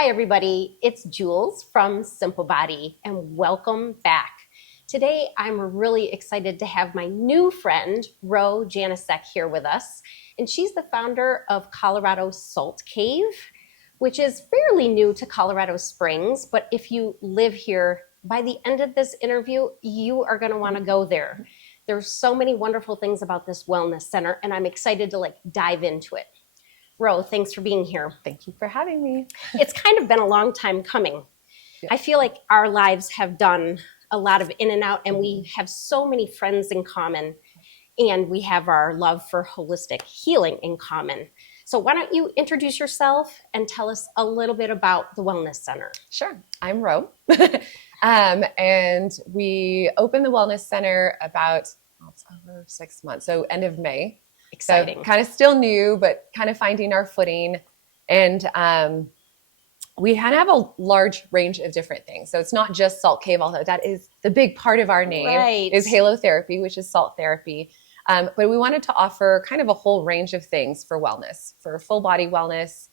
Hi, everybody. It's Jules from Simple Body, and welcome back. Today, I'm really excited to have my new friend, Rochelle Janecek, here with us. And she's the founder of Colorado Salt Cave, which is fairly new to Colorado Springs. But if you live here, by the end of this interview, you are going to want to go there. There's so many wonderful things about this wellness center, and I'm excited to dive into it. Ro, thanks for being here. Thank you for having me. It's kind of been a long time coming. Yeah. I feel like our lives have done a lot of in and out, and we have so many friends in common, and we have our love for holistic healing in common. So why don't you introduce yourself and tell us a little bit about the Wellness Center? Sure. I'm Ro. And we opened the Wellness Center about it's over 6 months, so end of May. Exciting. So kind of still new, but kind of finding our footing. And we kind of have a large range of different things. So it's not just Salt Cave, although that is the big part of our name, right. is halotherapy, which is salt therapy. But we wanted to offer kind of a whole range of things for wellness, for full body wellness,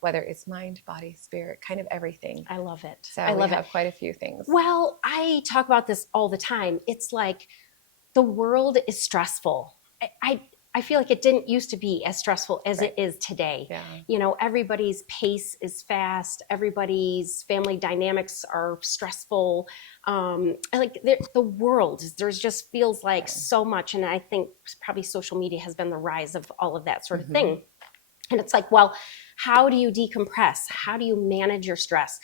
whether it's mind, body, spirit, kind of everything. I love it. So I love it. Quite a few things. Well, I talk about this all the time. It's like the world is stressful. I feel like it didn't used to be as stressful as it is today. Yeah. You know, everybody's pace is fast. Everybody's family dynamics are stressful. The world, there's just feels like so much. And I think probably social media has been the rise of all of that sort of thing. And it's like, well, how do you decompress? How do you manage your stress?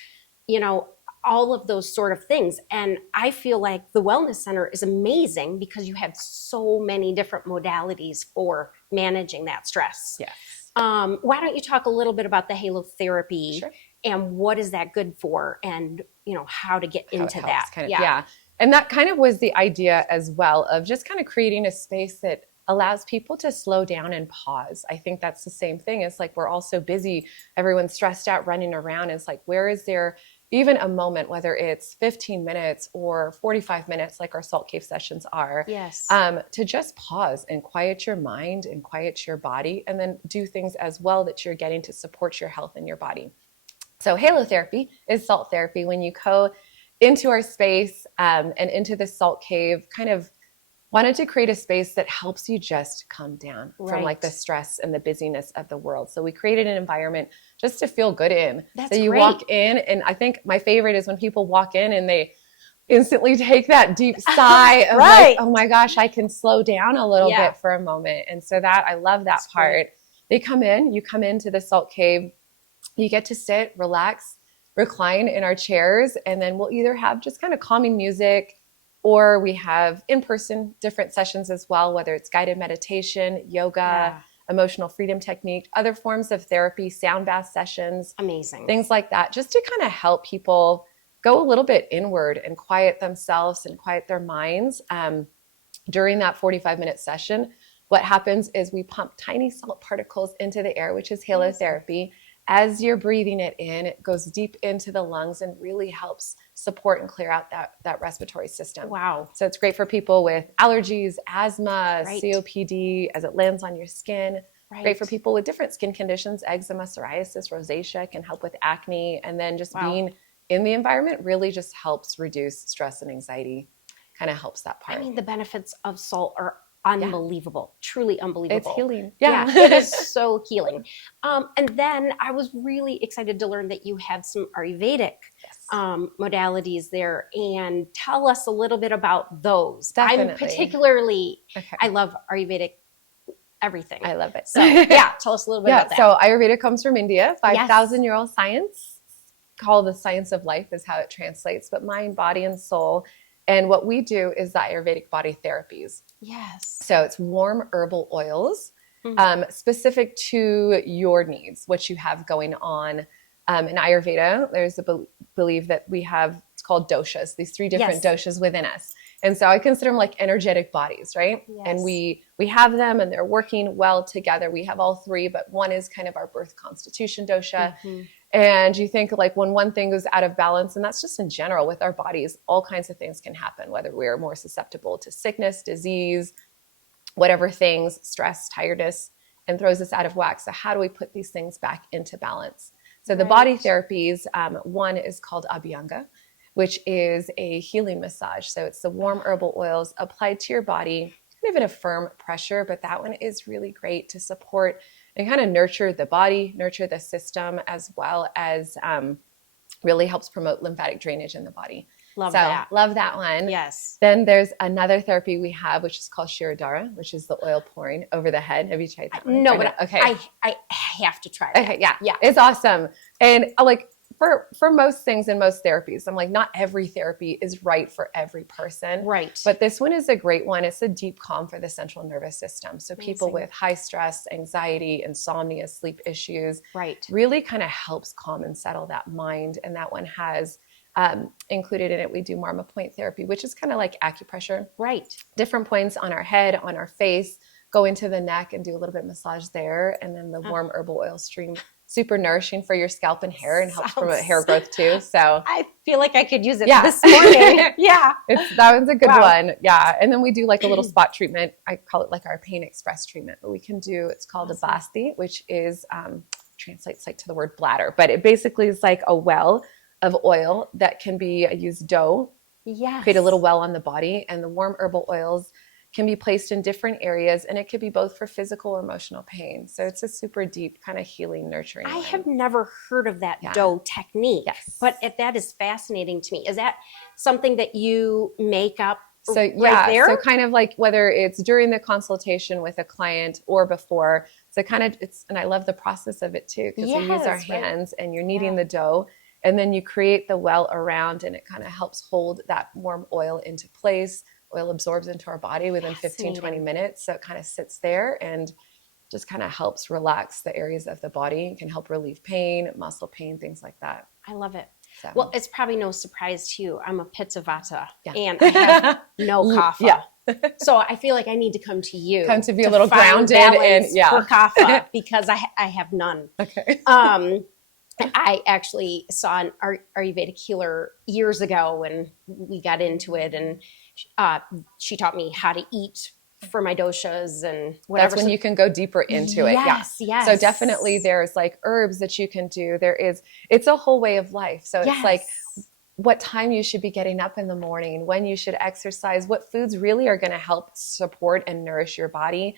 You know, all of those sort of things. And I feel like the Wellness Center is amazing because you have so many different modalities for managing that stress. Yes. Why don't you talk a little bit about the halotherapy? Sure. And what is that good for, and how to get into that? Yeah. And that kind of was the idea as well, of just kind of creating a space that allows people to slow down and pause. I think that's the same thing. It's like we're all so busy, everyone's stressed out, running around. It's like, where is there even a moment, whether it's 15 minutes or 45 minutes, like our Salt Cave sessions are, yes, to just pause and quiet your mind and quiet your body, and then do things as well that you're getting to support your health in your body. So halotherapy is salt therapy. When you go into our space and into the Salt Cave, kind of wanted to create a space that helps you just come down from like the stress and the busyness of the world. So we created an environment just to feel good in. That's so you great. Walk in, and I think my favorite is when people walk in and they instantly take that deep sigh of like, oh my gosh, I can slow down a little bit for a moment. And so I love that part. Great. They come in, you come into the Salt Cave, you get to sit, relax, recline in our chairs, and then we'll either have just kind of calming music, or we have in-person different sessions as well, whether it's guided meditation, yoga, emotional freedom technique, other forms of therapy, sound bath sessions. Amazing. Things like that, just to kind of help people go a little bit inward and quiet themselves and quiet their minds. During that 45-minute session, what happens is we pump tiny salt particles into the air, which is halotherapy. As you're breathing it in, it goes deep into the lungs and really helps support and clear out that respiratory system. Wow. So it's great for people with allergies, asthma, COPD, as it lands on your skin. Great for people with different skin conditions, eczema, psoriasis, rosacea, can help with acne. And then just being in the environment really just helps reduce stress and anxiety, kind of helps that part. I mean, the benefits of salt are unbelievable, truly unbelievable. It's healing. Yeah, it is so healing. And then I was really excited to learn that you have some Ayurvedic modalities there, and tell us a little bit about those. Definitely. I'm particularly, I love Ayurvedic everything. I love it. So tell us a little bit about that. So Ayurveda comes from India, 5,000-year-old science, called the science of life is how it translates, but mind, body, and soul. And what we do is the Ayurvedic body therapies. Yes. So it's warm herbal oils specific to your needs, what you have going on. In Ayurveda, there's a belief that we have, it's called doshas, these 3 different doshas within us. And so I consider them like energetic bodies, right? Yes. And we have them and they're working well together. We have all 3, but one is kind of our birth constitution dosha. And you think like when one thing goes out of balance, and that's just in general with our bodies, all kinds of things can happen, whether we're more susceptible to sickness, disease, whatever things, stress, tiredness, and throws us out of whack. So how do we put these things back into balance? So the body therapies, one is called Abhyanga, which is a healing massage. So it's the warm herbal oils applied to your body, kind of in a firm pressure, but that one is really great to support and kind of nurture the body, nurture the system, as well as really helps promote lymphatic drainage in the body. Love that. Love that one. Yes. Then there's another therapy we have, which is called Shirodara, which is the oil pouring over the head. Have you tried that one? No, but okay. I have to try that. Okay, yeah. Yeah. It's awesome. And like for most things in most therapies, I'm like, not every therapy is right for every person. Right. But this one is a great one. It's a deep calm for the central nervous system. So people with high stress, anxiety, insomnia, sleep issues, really kind of helps calm and settle that mind. And that one has included in it, we do marma point therapy, which is kind of like acupressure. Right. Different points on our head, on our face, go into the neck and do a little bit of massage there. And then the warm herbal oil stream, super nourishing for your scalp and hair, and helps promote hair growth too. So I feel like I could use it this morning. Yeah. That one's a good one. Yeah. And then we do like a little spot treatment. I call it like our pain express treatment, but we can do, it's called a basti, which is, translates like to the word bladder, but it basically is like a well of oil that can be used dough, create a little well on the body, and the warm herbal oils can be placed in different areas, and it could be both for physical or emotional pain. So it's a super deep kind of healing, nurturing. I have never heard of that dough technique, but that is fascinating to me. Is that something that you make up right there? So kind of like whether it's during the consultation with a client or before. So kind of and I love the process of it too, because we use our hands and you're kneading the dough. And then you create the well around, and it kind of helps hold that warm oil into place. Oil absorbs into our body within 15, 20 minutes. So it kind of sits there and just kind of helps relax the areas of the body. It can help relieve pain, muscle pain, things like that. I love it. So. Well, it's probably no surprise to you. I'm a Pitta Vata and I have no kapha. So I feel like I need to come to you. Come to be a little grounded and for kapha, because I have none. Okay. I actually saw an Ayurvedic healer years ago when we got into it, and she taught me how to eat for my doshas and whatever. That's when you can go deeper into it. Yes. So definitely there's like herbs that you can do. It's a whole way of life. So it's like what time you should be getting up in the morning, when you should exercise, what foods really are going to help support and nourish your body.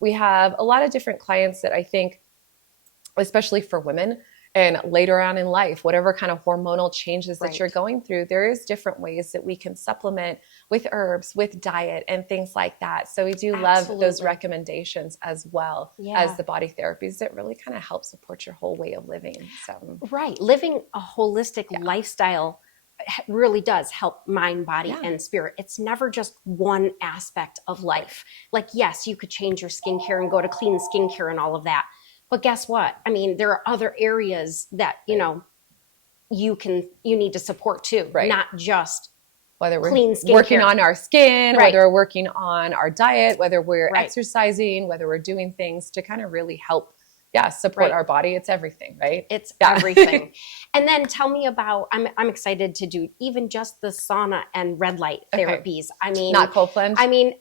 We have a lot of different clients that I think, especially for women, and later on in life, whatever kind of hormonal changes that you're going through, there is different ways that we can supplement with herbs, with diet, and things like that. So we do love those recommendations as well as the body therapies that really kind of help support your whole way of living. So living a holistic lifestyle really does help mind, body, and spirit. It's never just one aspect of life. Like, yes, you could change your skincare and go to clean skincare and all of that. But guess what? I mean, there are other areas that, you need to support too, not just whether we're clean skincare. Working on our skin, whether we're working on our diet, whether we're exercising, whether we're doing things to kind of really help support our body. It's everything, right? It's everything. And then tell me about, I'm excited to do even just the sauna and red light therapies. I mean, not cold plunge. I mean,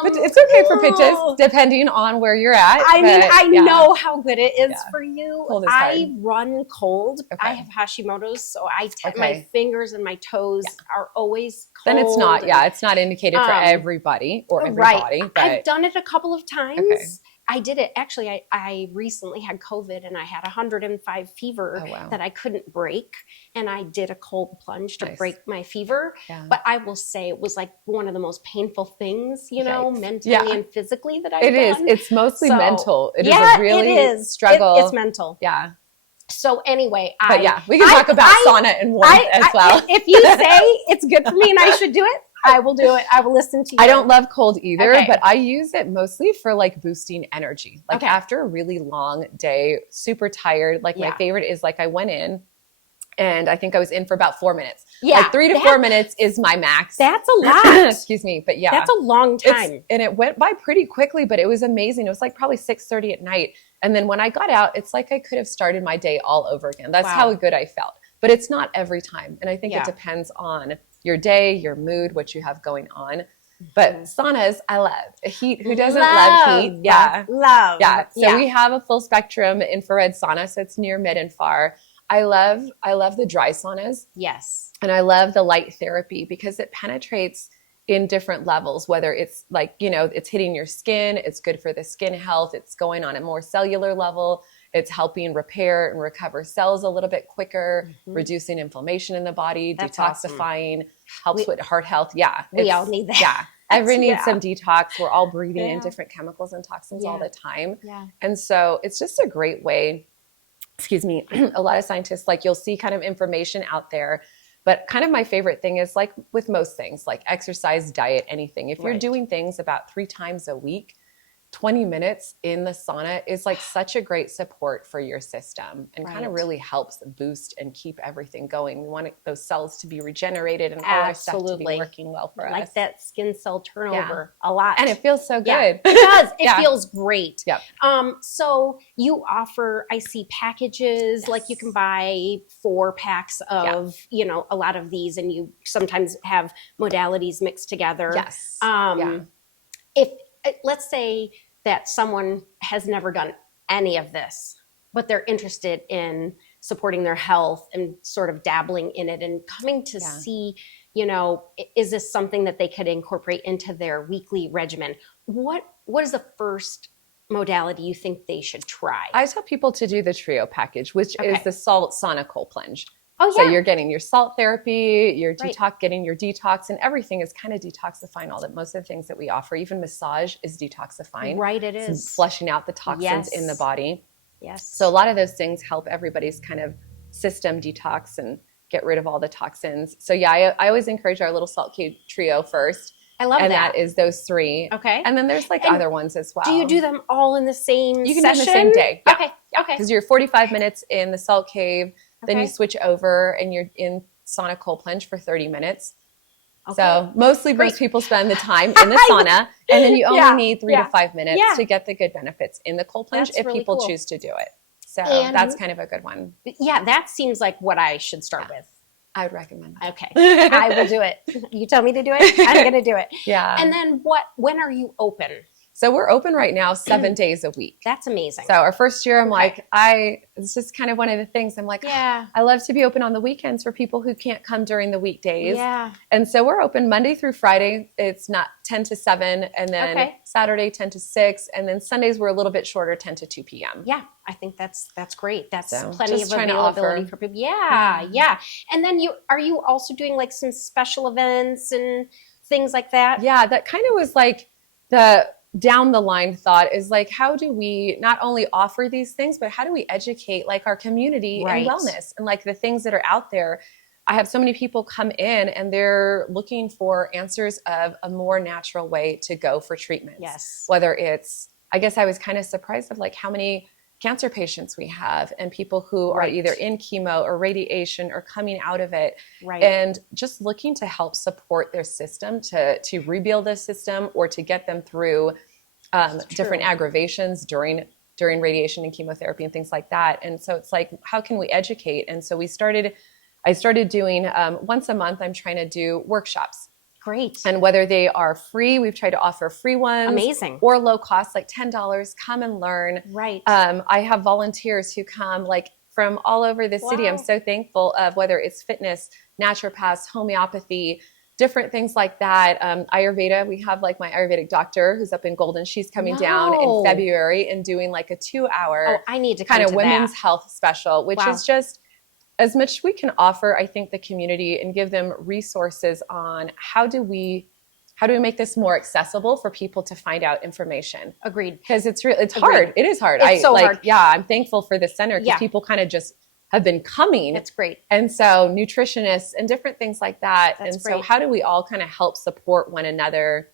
but it's okay for pitches, depending on where you're at. I know how good it is for you. Cold is I run cold. I have Hashimoto's, so my fingers and my toes are always cold. Then it's not indicated for everybody or every body. But I've done it a couple of times. I did it. Actually, I recently had COVID and I had 105 fever that I couldn't break. And I did a cold plunge to break my fever. But I will say it was like one of the most painful things, mentally and physically that I've done. It is. It's mostly mental. It is a really struggle. It's mental. Yeah. So anyway, we can talk about sauna and warmth as well. If you say it's good for me and I should do it, I will do it. I will listen to you. I don't love cold either, but I use it mostly for like boosting energy. Like after a really long day, super tired, like my favorite is like I went in and I think I was in for about 4 minutes. Like 3 to 4 minutes is my max. That's a lot. Excuse me. But that's a long time. And it went by pretty quickly, but it was amazing. It was like probably 6:30 at night. And then when I got out, it's like I could have started my day all over again. That's how good I felt. But it's not every time. And I think it depends on your day, your mood, what you have going on. But saunas, I love. Heat, who doesn't love heat? Yeah. Love. Yeah. So we have a full spectrum infrared sauna. So it's near, mid, and far. I love the dry saunas. Yes. And I love the light therapy because it penetrates in different levels, whether it's like, it's hitting your skin, it's good for the skin health, it's going on a more cellular level, it's helping repair and recover cells a little bit quicker, reducing inflammation in the body, That's detoxifying, helps with heart health. Yeah. We all need that. Yeah. Everyone needs some detox. We're all breathing in different chemicals and toxins all the time. Yeah. And so it's just a great way, a lot of scientists, like you'll see kind of information out there. But kind of my favorite thing is like with most things, like exercise, diet, anything. If you're doing things about 3 times a week, 20 minutes in the sauna is like such a great support for your system and kind of really helps boost and keep everything going. We want those cells to be regenerated and all our stuff to be working well for us. Like that skin cell turnover a lot. And it feels so good. Yeah, it does. It feels great. Yep. So you offer, I see packages, like you can buy 4 packs of, a lot of these, and you sometimes have modalities mixed together. Yes. If let's say that someone has never done any of this, but they're interested in supporting their health and sort of dabbling in it and coming to see, is this something that they could incorporate into their weekly regimen? What is the first modality you think they should try? I tell people to do the trio package, which is the salt sauna cold plunge. Oh, yeah. So you're getting your salt therapy, your detox, getting your detox, and everything is kind of detoxifying. Most of the things that we offer, even massage, is detoxifying. Right, it is. It's flushing out the toxins in the body. Yes. So a lot of those things help everybody's kind of system detox and get rid of all the toxins. So I always encourage our little salt cube trio first. I love that. And that is those 3. Okay. And then there's like other ones as well. Do you do them all in the same You can session? do them the same day. Yeah. Okay. Because you're 45 minutes in the salt cave. Then you switch over and you're in sauna cold plunge for 30 minutes. Okay. So most people spend the time in the sauna, and then you only need 3 to 5 minutes to get the good benefits in the cold plunge if really people choose to do it. So that's kind of a good one. Yeah, that seems like what I should start with. I would recommend that. Okay. I will do it. You tell me to do it, I'm going to do it. Yeah. And then when are you open? So we're open right now 7 days a week. That's amazing. So our first year, I'm it's just kind of one of the things. I'm like, I love to be open on the weekends for people who can't come during the weekdays. Yeah. And so we're open Monday through Friday. It's not 10 to 7, and then Saturday 10 to 6, and then Sundays we're a little bit shorter, 10 to 2 p.m. Yeah, I think that's great. That's so plenty of availability for people. Yeah. And then are you also doing like some special events and things like that? Yeah, that kind of was like the down the line thought is like, how do we not only offer these things, but how do we educate like our community in wellness and like the things that are out there? I have so many people come in and they're looking for answers of a more natural way to go for treatments. Yes. Whether it's, I guess I was kind of surprised of like how many cancer patients we have and people who are either in chemo or radiation or coming out of it, and just looking to help support their system to rebuild the system or to get them through different aggravations during radiation and chemotherapy and things like that. And so it's like, how can we educate? And so I started doing once a month, I'm trying to do workshops. Great. And whether they are free, we've tried to offer free ones. Amazing. Or low cost, like $10, come and learn. Right. I have volunteers who come like from all over the city. I'm so thankful of whether it's fitness, naturopaths, homeopathy, different things like that. Ayurveda, we have like my Ayurvedic doctor who's up in Golden. She's coming down in February and doing like a 2-hour I need to kind of women's health special, which is just as much we can offer, I think, the community and give them resources on how do we make this more accessible for people to find out information. Agreed. Because it's hard. It is hard. It's so hard. Yeah, I'm thankful for the center because people kind of just have been coming. That's great. And so nutritionists and different things like that. That's and great. So how do we all kind of help support one another?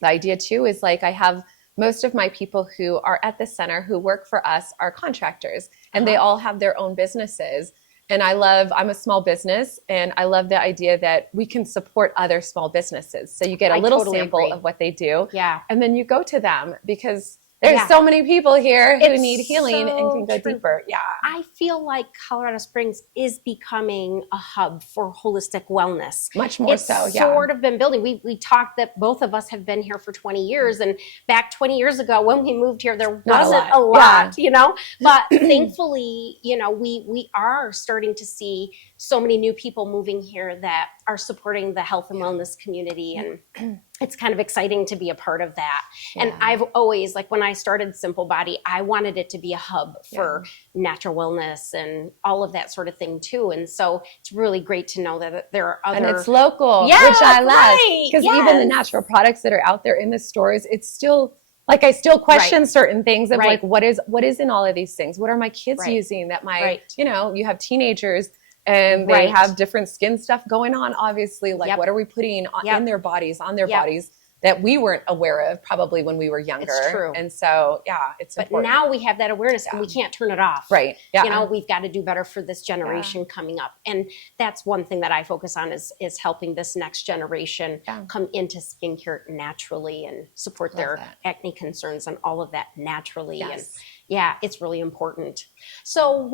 The idea too is like I have most of my people who are at the center who work for us are contractors and they all have their own businesses. And I'm a small business and I love the idea that we can support other small businesses. So you get a little sample of what they do. Yeah. And then you go to them because There's Yeah. so many people here who It's need healing and so can go true. deeper. Yeah. I feel like Colorado Springs is becoming a hub for holistic wellness. Much more It's so, yeah. sort of been building. We talked that both of us have been here for 20 years. And back 20 years ago when we moved here, there Not a wasn't lot. a lot, Yeah. you know, but thankfully, you know, we are starting to see so many new people moving here that are supporting the health and wellness community. And it's kind of exciting to be a part of that. And Yeah. I've always, like when I started Simple Body, I wanted it to be a hub for natural wellness and all of that sort of thing too. And so it's really great to know that there are other. And it's local, Yeah, which I love. right, Because even the natural products that are out there in the stores, it's still like, I still question certain things of like, what is in all of these things? What are my kids using that my, you know, you have teenagers and they have different skin stuff going on, obviously. Like, what are we putting in their bodies, on their bodies that we weren't aware of probably when we were younger? It's true. And so, it's important. But now we have that awareness and we can't turn it off. Right. Yeah. You know, we've got to do better for this generation coming up. And that's one thing that I focus on is helping this next generation come into skincare naturally and support their acne concerns and all of that naturally. Yes. And it's really important. So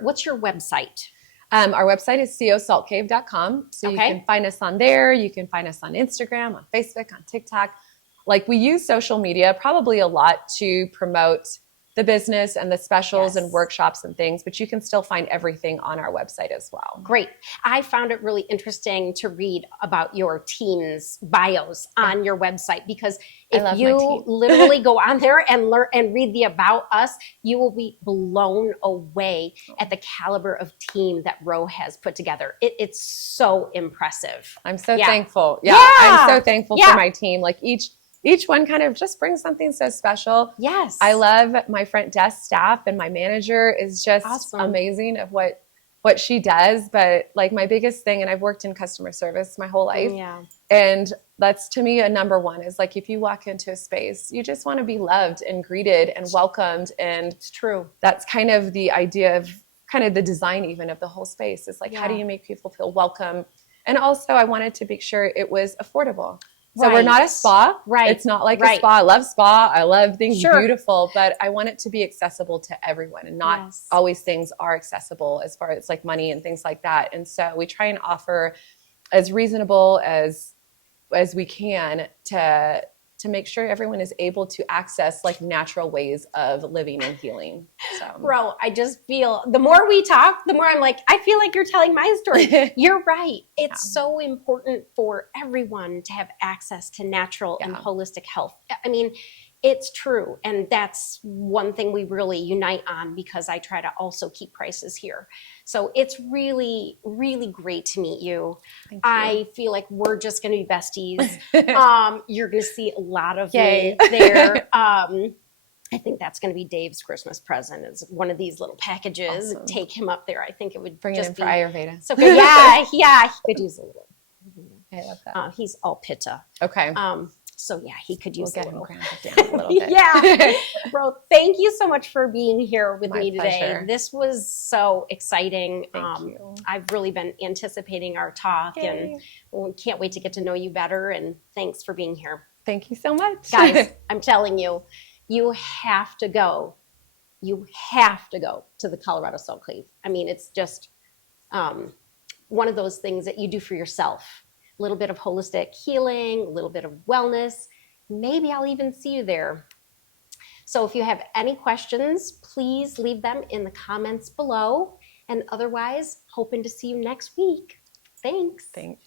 what's your website? Our website is cosaltcave.com. So you can find us on there. You can find us on Instagram, on Facebook, on TikTok. Like, we use social media probably a lot to promote the business and the specials and workshops and things, but you can still find everything on our website as well. Great. I found it really interesting to read about your team's bios on your website, because if you literally go on there and learn and read the about us, you will be blown away at the caliber of team that Ro has put together. It's so impressive. I'm so thankful. I'm so thankful for my team. Like, each one kind of just brings something so special. Yes. I love my front desk staff, and my manager is just amazing of what she does. But like, my biggest thing, and I've worked in customer service my whole life. And that's, to me, a number one is like, if you walk into a space, you just want to be loved and greeted and welcomed. And it's true. That's kind of the idea of kind of the design even of the whole space. It's like, how do you make people feel welcome? And also, I wanted to make sure it was affordable. So we're not a spa. Right. It's not like a spa. I love spa. I love things beautiful, but I want it to be accessible to everyone, and not always things are accessible as far as like money and things like that. And so we try and offer as reasonable as we can to make sure everyone is able to access like natural ways of living and healing. So, Ro, I just feel, the more we talk, the more I'm like, I feel like you're telling my story. You're right. It's so important for everyone to have access to natural and holistic health. I mean, it's true. And that's one thing we really unite on, because I try to also keep prices here. So it's really, really great to meet you. Thank you. I feel like we're just going to be besties. You're going to see a lot of me there. I think that's going to be Dave's Christmas present, is one of these little packages. Awesome. Take him up there. I think it would bring just it in for Ayurveda. So good. Yeah, he could use a little. I love that. He's all pitta. Okay. So yeah, he could use we'll a little. get him down a little bit. Yeah. Bro, thank you so much for being here with My me today. pleasure. This was so exciting. Thank you. I've really been anticipating our talk. Yay. And we can't wait to get to know you better. And thanks for being here. Thank you so much. Guys, I'm telling you, you have to go. You have to go to the Colorado Salt Cave. I mean, it's just one of those things that you do for yourself. A little bit of holistic healing, a little bit of wellness. Maybe I'll even see you there. So if you have any questions, please leave them in the comments below. And otherwise, hoping to see you next week. Thanks. Thanks.